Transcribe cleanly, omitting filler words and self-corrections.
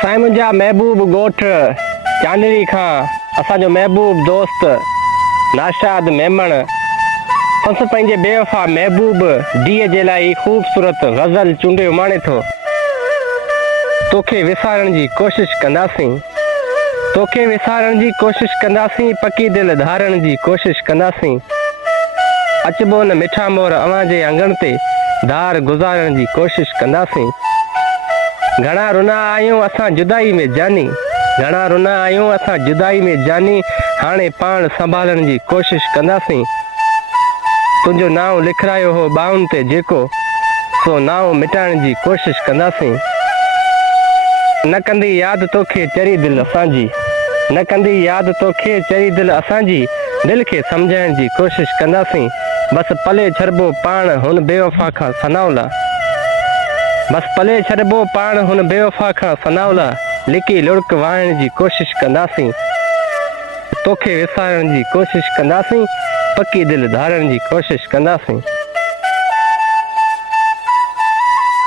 साईं मुंहिंजा महबूब ॻोठ चांदनी खां असांजो महबूब दोस्त नाशाद मेमण संस पंहिंजे बेवफ़ा महबूब धीअ जे लाइ ख़ूबसूरत ग़ज़ल चूंडियो माणे थो। तोखे विसारण जी कोशिश कंदासीं, तोखे विसारण जी कोशिश कंदासीं, पकी दिलि धारण जी कोशिश कंदासीं। अचबो न मिठा मोर अवां जे अंगण ते धार गुज़ारण जी कोशिश कंदासीं। घणा रुना आहियूं असां जुदाई में जानी, घणा रुना आहियूं असां जुदाई में जानी, हाणे पाण संभालण जी कोशिश कंदासीं। तुंहिंजो नाव लिखायो हो ॿाहुनि ते जेको, सो नाव मिटाइण जी कोशिश कंदासीं। न कंदी यादि तोखे चरी दिलि असांजी, न कंदी यादि तोखे चरी दिलि असांजी, दिलि खे सम्झाइण जी कोशिश कंदासीं। बसि पले छॾिबो पाण हुन बेवफ़ा खां सनावला, बसि पले छॾिबो पाण हुन बेवफ़ा खां सनावला, लिकी लुड़क वाइण जी कोशिश कंदासीं। तोखे विसारण जी कोशिश कंदासीं, पकी दिलि धारण जी कोशिश कंदासीं।